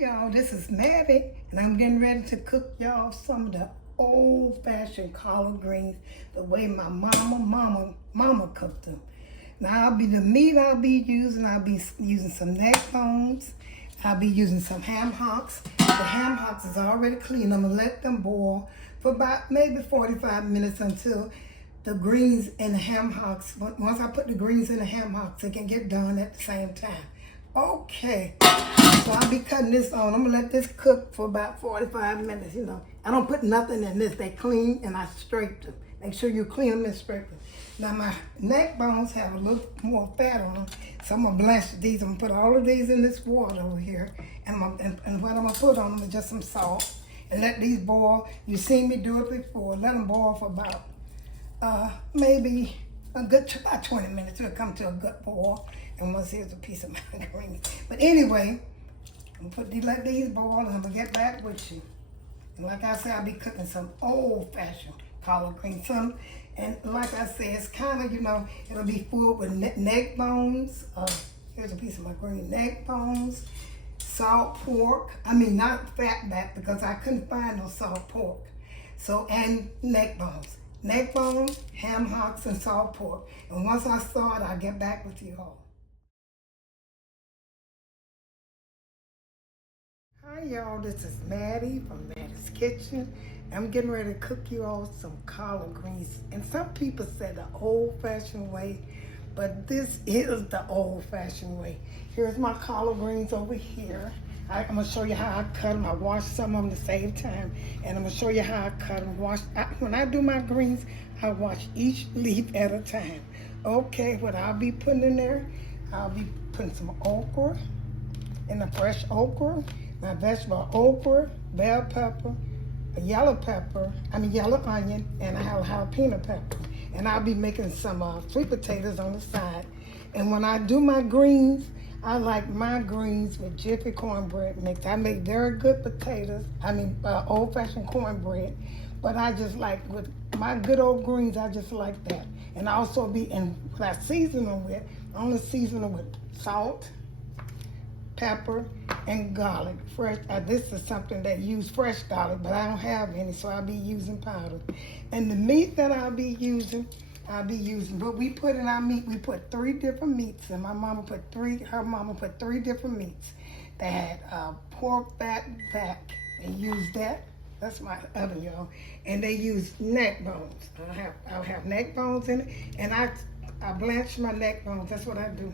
Y'all, this is Mattie, and I'm getting ready to cook y'all some of the old-fashioned collard greens the way my mama cooked them. Now, the meat I'll be using some neck bones. I'll be using some ham hocks. The ham hocks is already clean. I'm gonna let them boil for about maybe 45 minutes until the greens and the ham hocks, once I put the greens in the ham hocks, they can get done at the same time. Okay, so I'll be cutting this on. I'm gonna let this cook for about 45 minutes, I don't put nothing in this. They clean and I scrape them. Make sure you clean them and scrape them. Now my neck bones have a little more fat on them, so I'm gonna blanch these. I'm gonna put all of these in this water over here, and what I'm gonna put on them is just some salt and let these boil. You've seen me do it before. Let them boil for about maybe about 20 minutes. It'll come to a good boil. And once here's a piece of my greens. But anyway, I'm gonna let these boil and I'm gonna get back with you. And like I said, I'll be cooking some old-fashioned collard greens. And like I said, it's kind of, it'll be full with neck bones. Here's a piece of my green neck bones, salt pork. I mean, not fat back because I couldn't find no salt pork. So, and neck bones. Neck bones, ham hocks, and salt pork. And once I start, I'll get back with you all. Hi y'all, this is Mattie from Mattie's Kitchen. I'm getting ready to cook you all some collard greens. And some people say the old-fashioned way, but this is the old-fashioned way. Here's my collard greens over here. I'm gonna show you how I cut them. I wash some of them to save time. And I'm gonna show you how I cut them. When I do my greens, I wash each leaf at a time. Okay, what I'll be putting in there, I'll be putting some okra, and the fresh okra. My vegetable okra, bell pepper, a yellow onion, and I have a jalapeno pepper. And I'll be making some sweet potatoes on the side. And when I do my greens, I like my greens with Jiffy cornbread mix. I make very good potatoes, old-fashioned cornbread. But I just like, with my good old greens, I just like that. And I also what I season them with, I only season them with salt, pepper, and garlic. Fresh. This is something that use fresh garlic, but I don't have any, so I'll be using powder. And the meat that I'll be using, but we put in our meat, we put 3 different meats, and her mama put 3 different meats. They had pork fat back. They used that. That's my oven, y'all. And they use neck bones. I'll have neck bones in it, and I blanch my neck bones. That's what I do.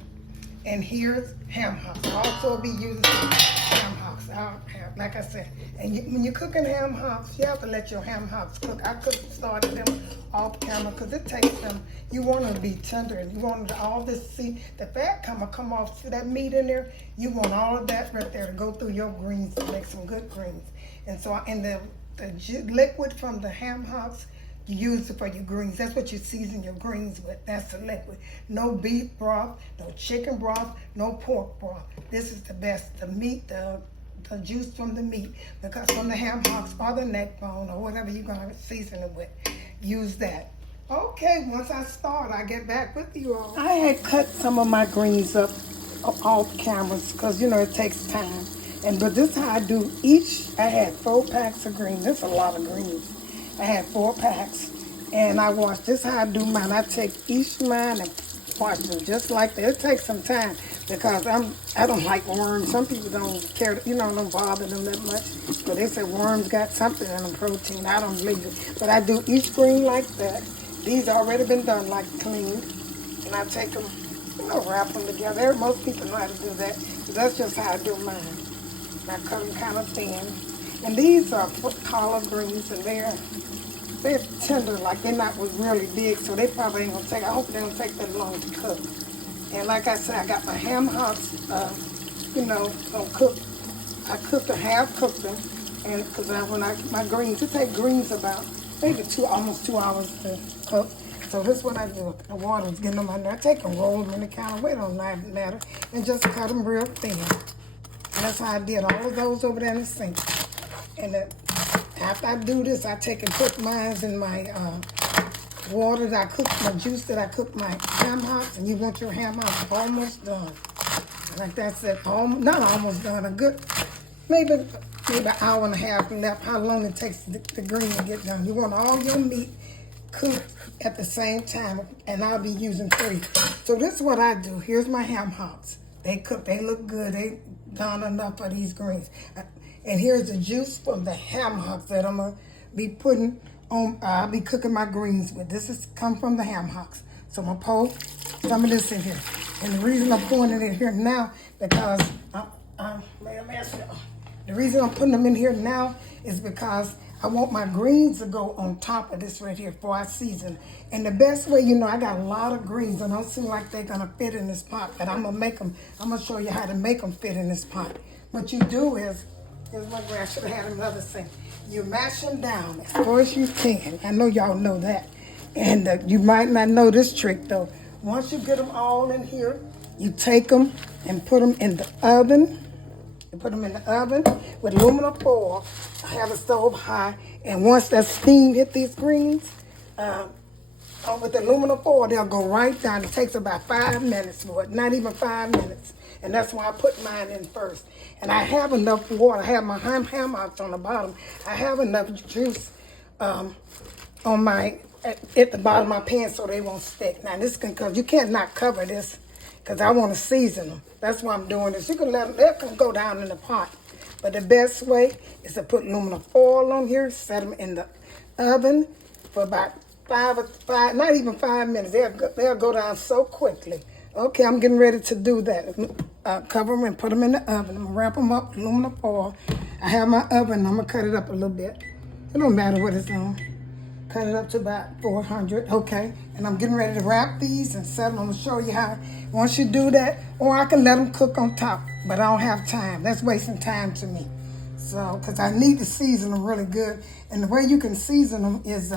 And here's ham hocks. I'll also be using some ham hocks. Like I said, and when you're cooking ham hocks, you have to let your ham hocks cook. I started them off camera because it takes them. You want them to be tender. You want all this, see, the fat come off. See that meat in there? You want all of that right there to go through your greens to make some good greens. And so, in the liquid from the ham hocks, you use it for your greens. That's what you season your greens with. That's the liquid. No beef broth, no chicken broth, no pork broth. This is the best. The meat, the juice from the meat, because from the ham hocks or the neck bone or whatever you're going to season it with, use that. Okay, once I start, I get back with you all. I had cut some of my greens up off cameras because, it takes time. But this is how I do each. I had 4 packs of greens. That's a lot of greens. I had 4 packs, and I wash. This is how I do mine. I take each mine and wash them just like that. It takes some time because I don't like worms. Some people don't care, don't bother them that much. But they say worms got something in them, protein. I don't believe it. But I do each green like that. These already been done, like cleaned, and I take them, wrap them together. Most people know how to do that. But that's just how I do mine. And I cut them kind of thin. And these are collard greens, and they're tender, like they're not really big, so they probably ain't gonna take, I hope they don't take that long to cook. And like I said, I got my ham hocks, gonna cook. I half cooked them, and because my greens, it take greens about maybe almost 2 hours to cook. So this is what I do. The water's getting them under. I take them, roll them in the kind of way, don't matter, and just cut them real thin. And that's how I did all of those over there in the sink. And after I do this, I take and put mine in my water that I cooked, my juice that I cooked my ham hocks, and you want your ham hocks almost done. Like that's it, not almost done, a good maybe an hour and a half left, how long it takes the green to get done. You want all your meat cooked at the same time, and I'll be using 3. So this is what I do. Here's my ham hocks. They cook, they look good. They done enough of these greens. And here's the juice from the ham hocks that I'm gonna be putting on, I'll be cooking my greens with. This is come from the ham hocks. So I'm gonna pour some of this in here. And the reason I'm pouring it in here now, because the reason I'm putting them in here now is because I want my greens to go on top of this right here before I season. And the best way, you know, I got a lot of greens and don't seem like they're gonna fit in this pot, but I'm gonna make them, I'm gonna show you how to make them fit in this pot. What you do is, here's my glass, I should have had another thing. You mash them down as far as you can. I know y'all know that. And you might not know this trick though. Once you get them all in here, you take them and put them in the oven. You put them in the oven with aluminum foil. I have a stove high, and once that steam hit these greens, with the aluminum foil, they'll go right down. It takes about 5 minutes for it, not even 5 minutes. And that's why I put mine in first. And I have enough water. I have my ham hocks on the bottom. I have enough juice on at the bottom of my pan so they won't stick. Now this can, cause you can't not cover this, because I want to season them. That's why I'm doing this. You can let them go down in the pot. But the best way is to put aluminum foil on here, set them in the oven for about not even 5 minutes. They'll go down so quickly. Okay, I'm getting ready to do that. Cover them and put them in the oven. I'm gonna wrap them up with aluminum foil. I have my oven. I'm gonna cut it up a little bit. It don't matter what it's on. Cut it up to about 400, okay? And I'm getting ready to wrap these and set them. I'm gonna show you how, once you do that, or I can let them cook on top, but I don't have time. That's wasting time to me. So, because I need to season them really good. And the way you can season them is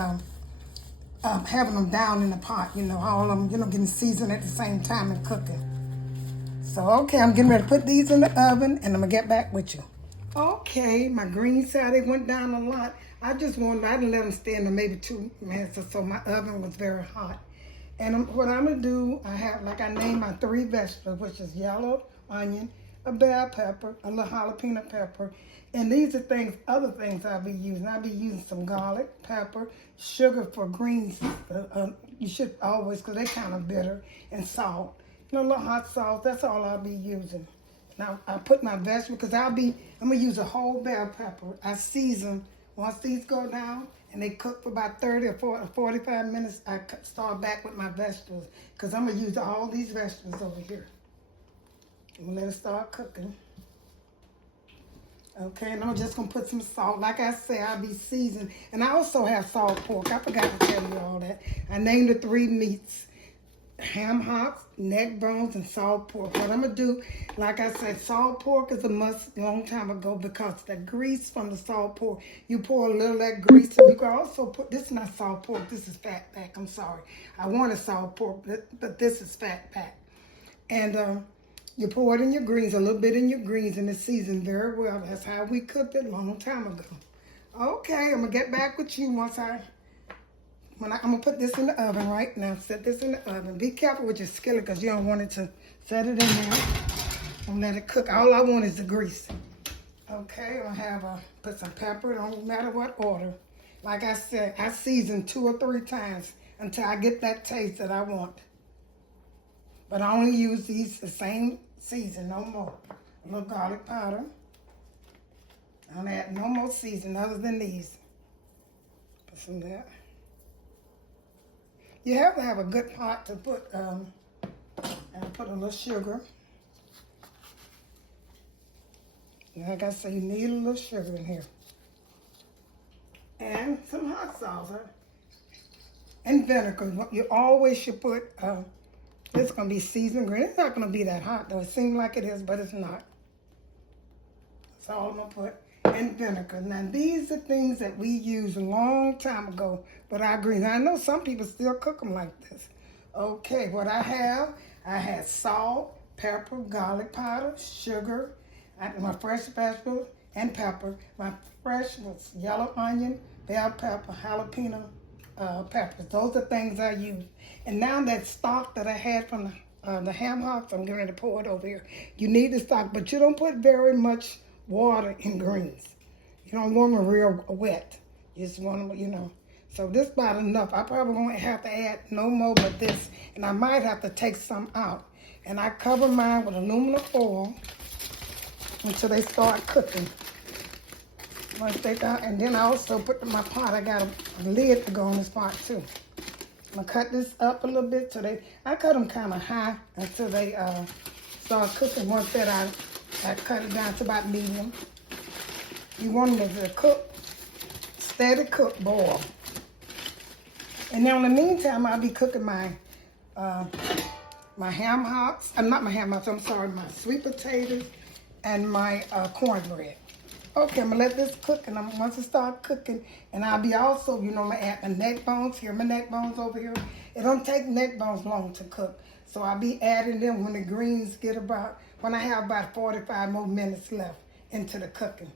having them down in the pot, you know, all of them, you know, getting seasoned at the same time and cooking. So, okay, I'm getting ready to put these in the oven, and I'm gonna get back with you. Okay, my green side, they went down a lot. I didn't let them stay in there maybe 2 minutes or so. My oven was very hot. And what I'm gonna do, I named my 3 vegetables, which is yellow onion, a bell pepper, a little jalapeno pepper. And these are other things I'll be using. I'll be using some garlic, pepper, sugar for greens. You should always, because they're kind of bitter, and salt. You know, a little hot sauce, that's all I'll be using. Now, I put my vegetables, because I'm gonna use a whole bell pepper. I season. Once these go down and they cook for about 30 or 45 minutes, I start back with my vegetables, because I'm going to use all these vegetables over here. I'm going to let it start cooking. Okay, and I'm just going to put some salt. Like I said, I'll be seasoned. And I also have salt pork. I forgot to tell you all that. I named the 3 meats: ham hocks, neck bones, and salt pork. What I'm gonna do, like I said, salt pork is a must long time ago, because the grease from the salt pork, you pour a little of that grease, and you can also put, this is not salt pork, this is fat back, I'm sorry. I wanted salt pork, but this is fat back. And you pour it in your greens, a little bit in your greens, and it's seasoned very well. That's how we cooked it a long time ago. Okay, I'm gonna get back with you once I'm gonna put this in the oven right now. Set this in the oven. Be careful with your skillet, because you don't want it to set it in there and let it cook. All I want is the grease. Okay, I'm gonna put some pepper. It don't matter what order. Like I said, I season 2 or 3 times until I get that taste that I want. But I only use the same season, no more. A little garlic powder. I don't add no more season other than these. Put some of that. You have to have a good pot to put, and put a little sugar. Like I say, you need a little sugar in here. And some hot sauce, and vinegar. You always should put, this is going to be seasoned green. It's not going to be that hot, though. It seems like it is, but it's not. That's all I'm going to put. And vinegar. Now, these are things that we used a long time ago with our greens. I know some people still cook them like this. Okay, what I had salt, pepper, garlic powder, sugar, my fresh vegetables, and pepper. My fresh was yellow onion, bell pepper, jalapeno peppers. Those are things I use. And now that stock that I had from the ham hocks, I'm going to pour it over here. You need the stock, but you don't put very much water and greens. You don't want them real wet. You just want them, you know. So this about enough. I probably won't have to add no more but this. And I might have to take some out. And I cover mine with aluminum foil until they start cooking. Once they got, and then I also put in my pot, I got a lid to go on this pot too. I'm gonna cut this up a little bit so I cut them kind of high until they start cooking. Once that I cut it down to about medium. You want them to cook, steady cook, boil. And now in the meantime, I'll be cooking my ham hocks. Not my ham hocks, I'm sorry, my sweet potatoes and my cornbread. Okay, I'm gonna let this cook, and once it start cooking, and I'll be also, you know, I'm gonna add my neck bones here, my neck bones over here. It don't take neck bones long to cook, so I'll be adding them when the greens get when I have about 45 more minutes left into the cooking.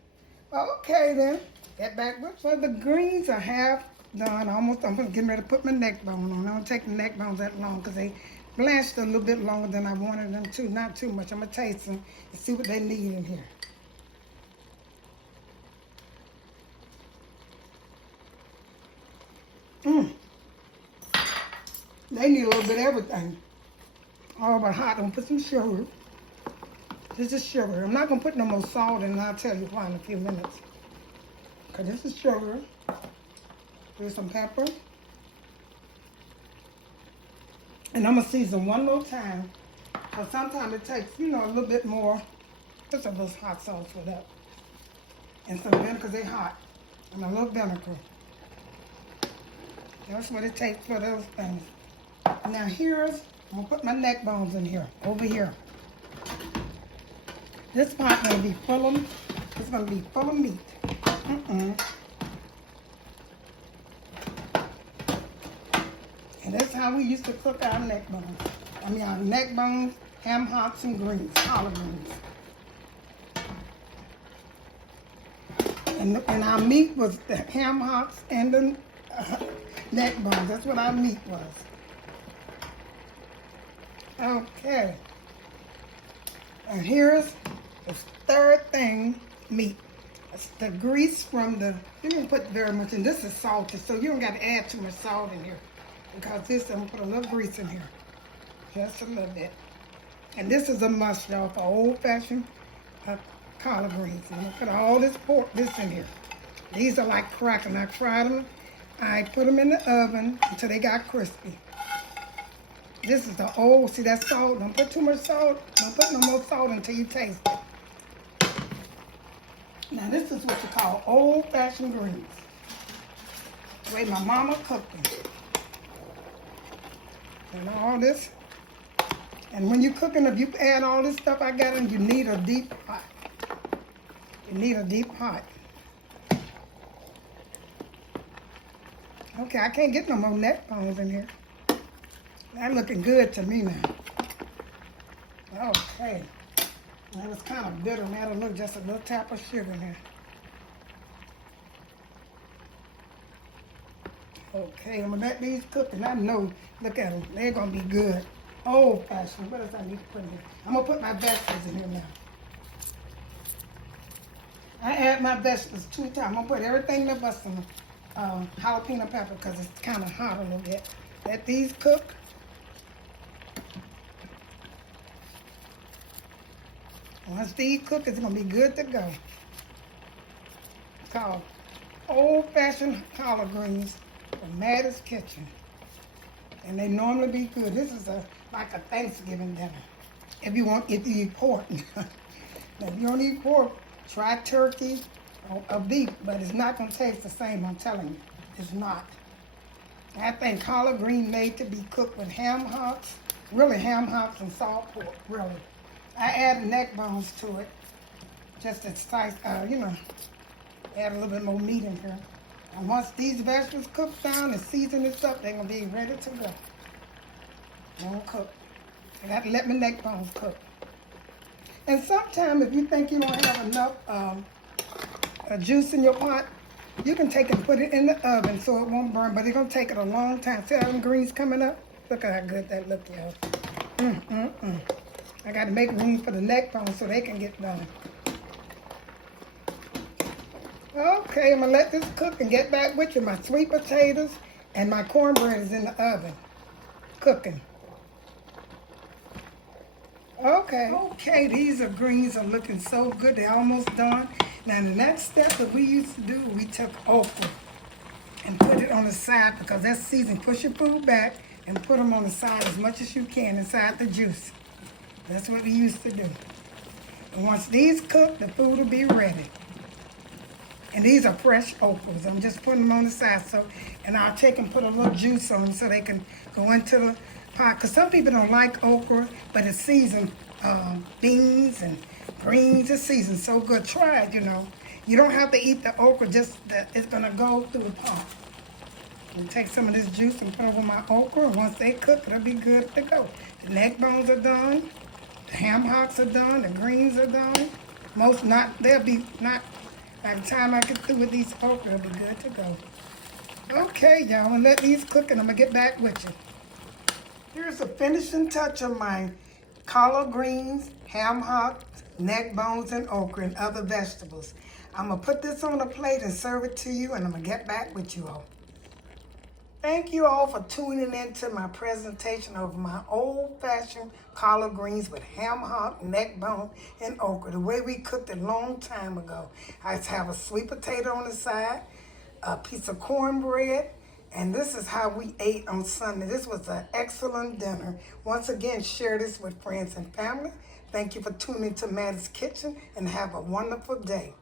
Okay then, get back with, so the greens are half done. I'm getting ready to put my neck bone on. I don't take the neck bones that long because they blanched a little bit longer than I wanted them to, not too much. I'm gonna taste them and see what they need in here. They need a little bit of everything. All but hot. I'm gonna put some sugar. This is sugar. I'm not gonna put no more salt in, and I'll tell you why in a few minutes. Cause this is sugar. There's some pepper. And I'm gonna season one more time. Cause sometimes it takes, you know, a little bit more. Just a little hot sauce for that. And some vinegar, cause they're hot. And a little vinegar. That's what it takes for those things. Now I'm gonna put my neck bones in here, over here. This pot gonna be full of, it's gonna be full of meat. And that's how we used to cook our neck bones. I mean our neck bones, ham hocks and greens, collard greens. And our meat was the ham hocks and the neck bones. That's what our meat was. Okay. And here's the third thing, meat. It's the grease from the, you didn't put very much in. This is salty, so you don't got to add too much salt in here. Because this, I'm going to put a little grease in here. Just a little bit. And this is a must, y'all, for old-fashioned collard greens. I'm going to put all this in here. These are like crackling. I fried them. I put them in the oven until they got crispy. This is the old, see that salt? Don't put too much salt. Don't put no more salt until you taste it. Now this is what you call old-fashioned greens. The way my mama cooked them. And all this. And when you're cooking, if you add all this stuff I got in, you need a deep pot. You need a deep pot. Okay, I can't get no more neck bones in here. That looking good to me now. Okay. That was kind of bitter. Now it'll look just a little tap of sugar in there. Okay, I'm gonna let these cook, and I know, look at them, they're gonna be good. Old-fashioned. What else I need to put in here? I'm gonna put my vegetables in here now. I add my vegetables 2 times. I'm gonna put everything in the but some jalapeno pepper because it's kind of hot a little bit. Let these cook. Once these cook, it's gonna be good to go. It's called old-fashioned collard greens from Mattie's Kitchen. And they normally be good. This is like a Thanksgiving dinner. If you eat pork. Now, if you don't eat pork, try turkey or beef, but it's not gonna taste the same, I'm telling you. It's not. I think collard green made to be cooked with ham hocks, really ham hocks and salt pork, really. I add neck bones to it, just to size, you know, add a little bit more meat in here. And once these vegetables cook down and season this up, they're gonna be ready to go. They won't cook. I got to let my neck bones cook. And sometimes if you think you don't have enough juice in your pot, you can take and put it in the oven so it won't burn, but it's gonna take it a long time. See how them greens coming up? Look at how good that look, y'all. I got to make room for the neck bones so they can get done. Okay, I'm gonna let this cook and get back with you. My sweet potatoes and my cornbread is in the oven, cooking. Okay, these greens are looking so good. They're almost done. Now the next step that we used to do, we took okra and put it on the side because that's seasoned. Push your food back and put them on the side as much as you can inside the juice. That's what we used to do. And once these cook, the food will be ready. And these are fresh okras. I'm just putting them on the side. And I'll take and put a little juice on them so they can go into the pot. Because some people don't like okra, but it's seasoned. Beans and greens are seasoned so good. Try it, you know. You don't have to eat the okra, it's going to go through the pot. And take some of this juice and put it on my okra. And once they cook, it'll be good to go. The neck bones are done. The ham hocks are done. The greens are done. They'll be not. By the time I get through with these okra, it'll be good to go. Okay, y'all, I'm gonna let these cook and I'm gonna get back with you. Here's the finishing touch of my collard greens, ham hocks, neck bones, and okra and other vegetables. I'm gonna put this on a plate and serve it to you, and I'm gonna get back with you all. Thank you all for tuning in to my presentation of my old-fashioned collard greens with ham hock, neck bone, and okra, the way we cooked it a long time ago. I have a sweet potato on the side, a piece of cornbread, and this is how we ate on Sunday. This was an excellent dinner. Once again, share this with friends and family. Thank you for tuning to Mattie's Kitchen, and have a wonderful day.